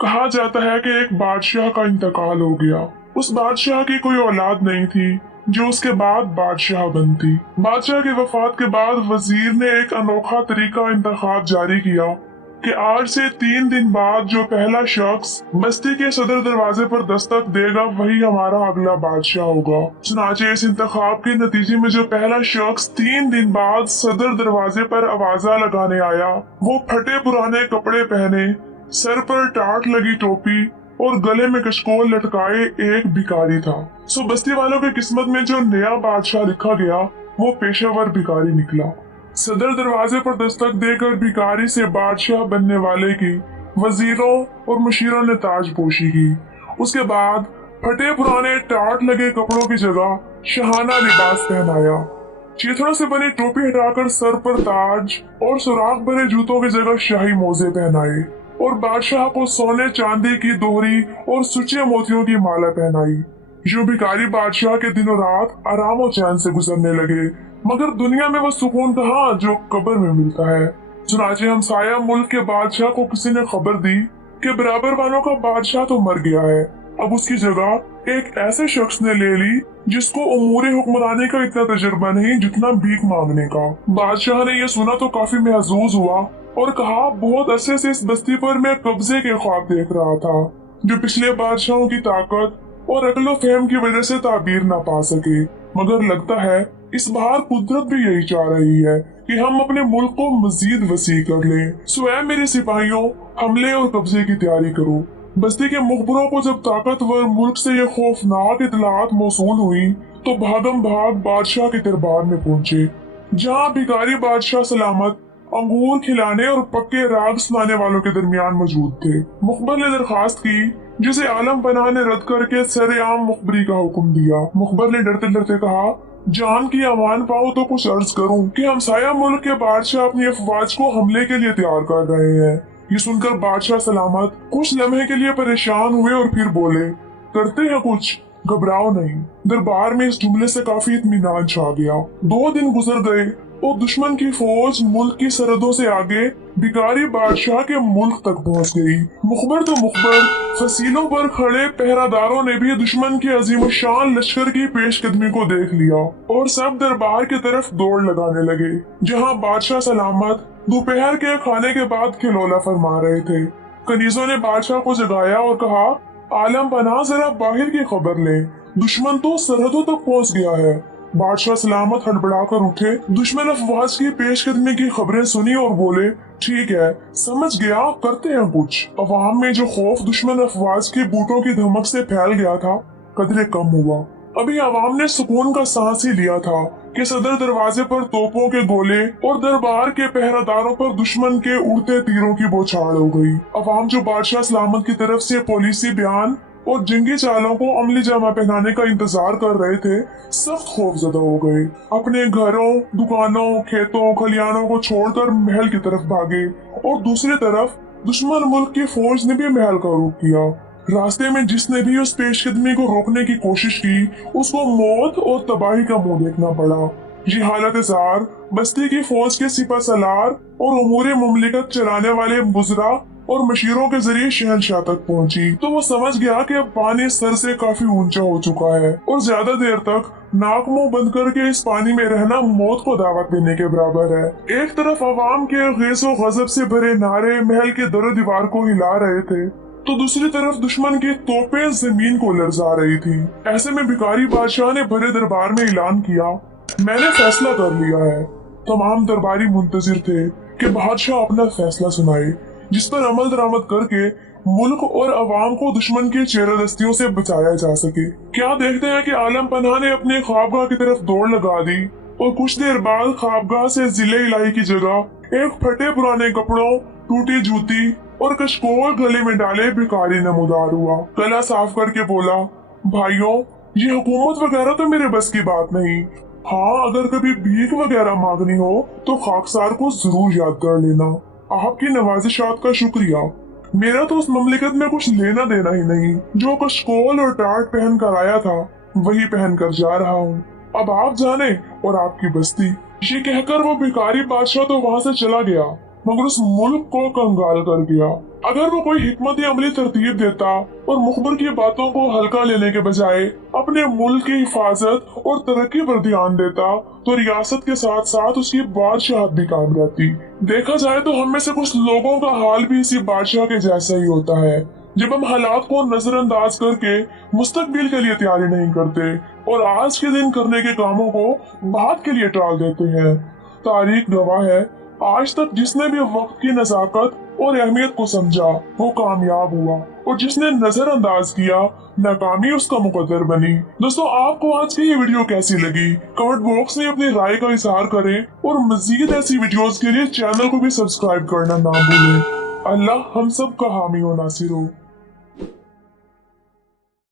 कहा जाता है कि एक बादशाह का इंतकाल हो गया। उस बादशाह की कोई औलाद नहीं थी जो उसके बाद बादशाह बनती। बादशाह की वफात के बाद वजीर ने एक अनोखा तरीका इंतखाब जारी किया कि आज से 3 दिन बाद जो पहला शख्स बस्ती के सदर दरवाजे पर दस्तक देगा वही हमारा अगला बादशाह होगा। चुनाचे इस इंतखाब के नतीजे में जो पहला शख्स 3 दिन बाद सदर दरवाजे पर आवाजा लगाने आया, वो फटे पुराने कपड़े पहने, सर पर टाट लगी टोपी और गले में कशकोल लटकाए एक भिखारी था। सो बस्ती वालों की किस्मत में जो नया बादशाह लिखा गया वो पेशेवर भिखारी निकला। सदर दरवाजे पर दस्तक देकर भिखारी से बादशाह बनने वाले की वजीरों और मुशीरों ने ताजपोशी की। उसके बाद फटे पुराने टाट लगे कपड़ों की जगह शहाना लिबास पहनाया। चीथड़ों से बनी टोपी हटाकर सर पर ताज और सुराख भरे जूतों की जगह शाही मोजे पहनाए और बादशाह को सोने चांदी की दोहरी और सुचे मोतियों की माला पहनाई। यूं भिखारी बादशाह के दिनों रात आराम और चैन से गुजरने लगे, मगर दुनिया में वो सुकून कहाँ जो कब्र में मिलता है। चुनाचे हमसाया मुल्क के बादशाह को किसी ने खबर दी कि बराबर वालों का बादशाह तो मर गया है, अब उसकी जगह एक ऐसे शख्स ने ले ली जिसको उमूरे हुक्मरानी का इतना तजुर्बा नहीं जितना भीख मांगने का। बादशाह ने यह सुना तो काफी महजूज हुआ और कहा, बहुत अरसे से इस बस्ती पर मैं कब्जे के ख्वाब देख रहा था जो पिछले बादशाहों की ताकत और अक्ल फहम की वजह से ताबीर ना पा सके, मगर लगता है इस बार कुदरत भी यही चाह रही है कि हम अपने मुल्क को मजीद वसी कर लें। स्वयं मेरे सिपाहियों, हमले और कब्जे की तैयारी करो। बस्ती के मुखबरों को जब ताकतवर मुल्क से ये खौफनाक इतलात मौसूल हुई तो भागम भाग बादशाह के दरबार में पहुंचे, जहाँ भिखारी बादशाह सलामत अंगूर खिलाने और पक्के राग सुनाने वालों के दरमियान मौजूद थे। मुखबर ने दरखास्त की जिसे आलम पनाह ने रद्द करके सरेआम मुखबरी का हुक्म दिया। मुखबर ने डरते डरते कहा, जान की अमान पाऊं तो कुछ अर्ज करूं कि हमसाया मुल्क के बादशाह अपनी अफवाज को हमले के लिए तैयार कर रहे हैं। ये सुनकर बादशाह सलामत कुछ लम्हे के लिए परेशान हुए और फिर बोले, करते हैं कुछ, घबराओ नहीं। दरबार में इस जुमले से काफी इत्मीनान छा गया। 2 दिन गुजर गए और दुश्मन की फौज मुल्क की सरहदों से आगे भिखारी बादशाह के मुल्क तक पहुंच गई। मुखबर तो मुखबर, फसीलों पर खड़े पहरादारों ने भी दुश्मन के अजीमशान लश्कर की पेशकदमी को देख लिया और सब दरबार की तरफ दौड़ लगाने लगे, जहां बादशाह सलामत दोपहर के खाने के बाद खिलौना फरमा रहे थे। कनीजों ने बादशाह को जगाया और कहा, आलम पनाह जरा बाहर की खबर ले, दुश्मन तो सरहदों तक पहुंच गया है। बादशाह सलामत हड़बड़ाकर उठे, दुश्मन अफवाज की पेशकदमी की खबरें सुनी और बोले, ठीक है, समझ गया, करते हैं कुछ। अवाम में जो खौफ दुश्मन अफवाज के बूटों की धमक से फैल गया था कदरे कम हुआ। अभी अवाम ने सुकून का सांस ही लिया था कि सदर दरवाजे पर तोपों के गोले और दरबार के पहरादारों पर दुश्मन के उड़ते तीरों की बौछार हो गई। अवाम जो बादशाह सलामत की तरफ से पॉलिसी बयान और जंगी चालों को अमली जामा पहनाने का इंतजार कर रहे थे, सख्त खौफजदा हो गए। अपने घरों, दुकानों, खेतों, खलियानों को छोड़कर महल की तरफ भागे और दूसरी तरफ दुश्मन मुल्क की फौज ने भी महल का रुख किया। रास्ते में जिसने भी उस पेशकदमी को रोकने की कोशिश की उसको मौत और तबाही का मुंह देखना पड़ा। ये हालत जार बस्ती की फौज के सिपा सलार और उमूरे मुमलिकत चलाने वाले बुजरा और मशीरों के जरिए शहनशाह तक पहुंची तो वो समझ गया कि अब पानी सर से काफी ऊंचा हो चुका है और ज्यादा देर तक नाक मुंह बंद करके इस पानी में रहना मौत को दावत देने के बराबर है। एक तरफ अवाम के गैसो गजब से भरे नारे महल के दर दीवार को हिला रहे थे तो दूसरी तरफ दुश्मन की तोपें जमीन को लरजा रही थी। ऐसे में भिखारी बादशाह ने भरे दरबार में ऐलान किया, मैंने फैसला कर लिया है। तमाम दरबारी मुंतजिर थे कि बादशाह अपना फैसला सुनाए जिस पर अमल दरामद करके मुल्क और अवाम को दुश्मन की चेहरदस्तियों से बचाया जा सके। क्या देखते हैं कि आलम पनाह ने अपने ख्वाबगाह की तरफ दौड़ लगा दी और कुछ देर बाद ख्वाबगाह से जिले इलाही की जगह एक फटे पुराने कपड़ों, टूटी जूती और कशकोल गले में डाले भिखारी नमूदार हुआ। गला साफ करके बोला, भाइयों, ये हुकूमत वगैरह तो मेरे बस की बात नहीं। हाँ, अगर कभी भीख वगैरह मांगनी हो तो खाकसार को जरूर याद कर लेना। आपकी नवाजिशात का शुक्रिया। मेरा तो उस ममलिकत में कुछ लेना देना ही नहीं। जो कशकोल और टाट पहन कर आया था वही पहन कर जा रहा हूँ। अब आप जाने और आपकी बस्ती। ये कहकर वो भिखारी बादशाह तो वहाँ से चला गया मगर उस मुल्क को कंगाल कर गया। अगर वो कोई हिकमत अमली तरतीब देता और मुखबर की बातों को हल्का लेने के बजाय अपने मुल्क की हिफाजत और तरक्की पर ध्यान देता तो रियासत के साथ साथ उसकी बादशाहत भी कायम रहती। देखा जाए तो हम में से कुछ लोगों का हाल भी इसी बादशाह के जैसा ही होता है। जब हम हालात को नजरअंदाज करके मुस्तकबिल के लिए तैयारी नहीं करते और आज के दिन करने के कामों को बाद के लिए टाल देते हैं। तारीख गवाह है, आज तक जिसने भी वक्त की नजाकत और अहमियत को समझा वो कामयाब हुआ और जिसने नजरअंदाज किया नाकामी उसका मुकद्दर बनी। दोस्तों, आपको आज की ये वीडियो कैसी लगी? कमेंट बॉक्स में अपनी राय का इजहार करें और मजीद ऐसी वीडियोस के लिए चैनल को भी सब्सक्राइब करना ना भूलें। अल्लाह हम सब का हामी और नासिर हो।